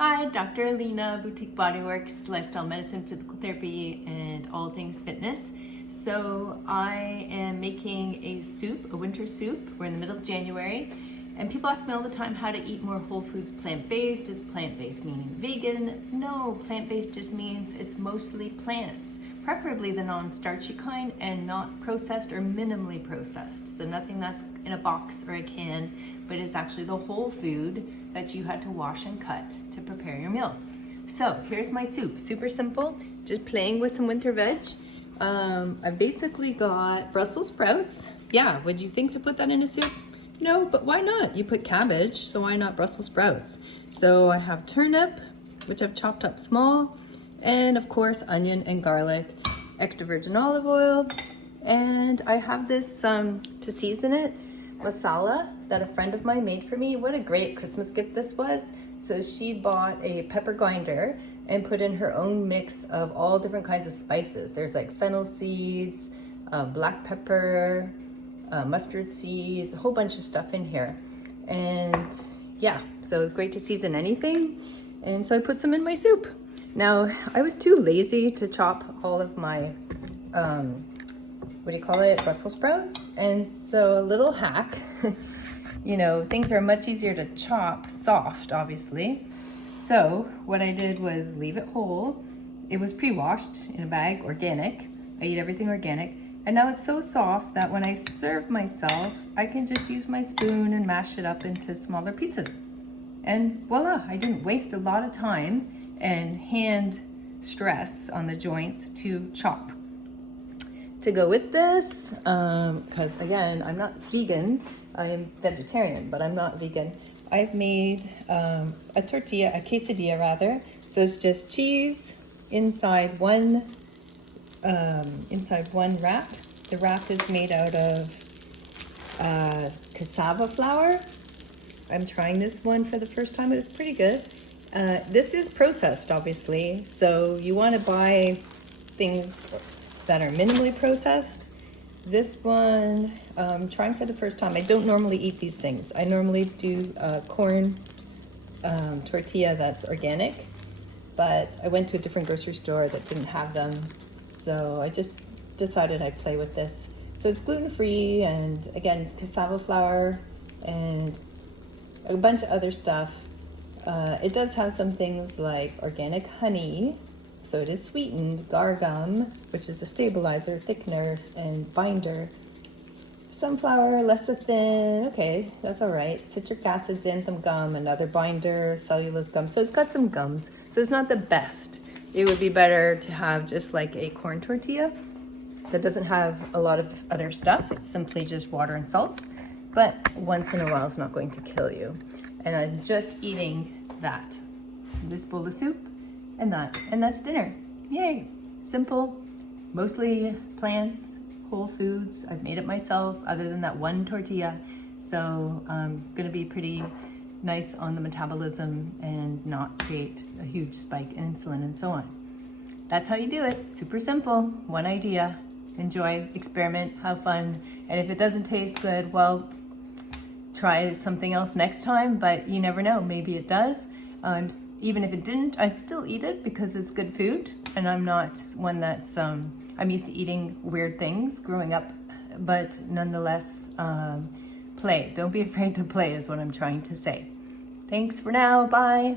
Hi, Dr. Alina, Boutique Bodyworks, Lifestyle Medicine, Physical Therapy, and all things fitness. So I am making a soup, a winter soup. We're in the middle of January, and people ask me all the time how to eat more whole foods plant-based. Is plant-based meaning vegan? No, plant-based just means it's mostly plants, preferably the non-starchy kind and not processed or minimally processed. So nothing that's in a box or a can, but it's actually the whole food that you had to wash and cut to prepare your meal. So here's my soup, super simple, just playing with some winter veg. I basically got Brussels sprouts. Yeah, would you think to put that in a soup? No, but why not? You put cabbage, so why not Brussels sprouts? So I have turnip, which I've chopped up small, and of course onion and garlic, extra virgin olive oil, and I have this, to season it, masala that a friend of mine made for me. What a great Christmas gift this was. So she bought a pepper grinder and put in her own mix of all different kinds of spices. There's like fennel seeds, black pepper, mustard seeds, a whole bunch of stuff in here. And yeah, so it's great to season anything. And so I put some in my soup. Now, I was too lazy to chop all of my, Brussels sprouts. And so a little hack, you know, things are much easier to chop soft, obviously. So what I did was leave it whole. It was pre-washed in a bag, organic. I eat everything organic. And now it's so soft that when I serve myself, I can just use my spoon and mash it up into smaller pieces. And voila, I didn't waste a lot of time and hand stress on the joints to chop. To go with this, because again, I'm not vegan, I am vegetarian, but I'm not vegan. I've made a tortilla, a quesadilla rather. So it's just cheese inside one wrap. The wrap is made out of cassava flour. I'm trying this one for the first time. It's pretty good. This is processed, obviously. So you want to buy things that are minimally processed. This one, I'm trying for the first time. I don't normally eat these things. I normally do corn tortilla that's organic, but I went to a different grocery store that didn't have them. So I just decided I'd play with this. So it's gluten-free, and again, it's cassava flour and a bunch of other stuff. It does have some things like organic honey, so it is sweetened, gar gum, which is a stabilizer, thickener, and binder. Sunflower, lecithin, okay, that's all right. Citric acid, xanthan gum, another binder, cellulose gum. So it's got some gums. So it's not the best. It would be better to have just like a corn tortilla that doesn't have a lot of other stuff. It's simply just water and salt. But once in a while, it's not going to kill you. And I'm just eating that. This bowl of soup and that's dinner. Yay, simple, mostly plants, whole foods. I've made it myself other than that one tortilla. So gonna be pretty nice on the metabolism and not create a huge spike in insulin and so on. That's how you do it, super simple, one idea. Enjoy, experiment, have fun. And if it doesn't taste good, well, try something else next time, but you never know, maybe it does. Even if it didn't, I'd still eat it because it's good food, and I'm not one that's, I'm used to eating weird things growing up, but nonetheless, play. Don't be afraid to play is what I'm trying to say. Thanks for now, bye.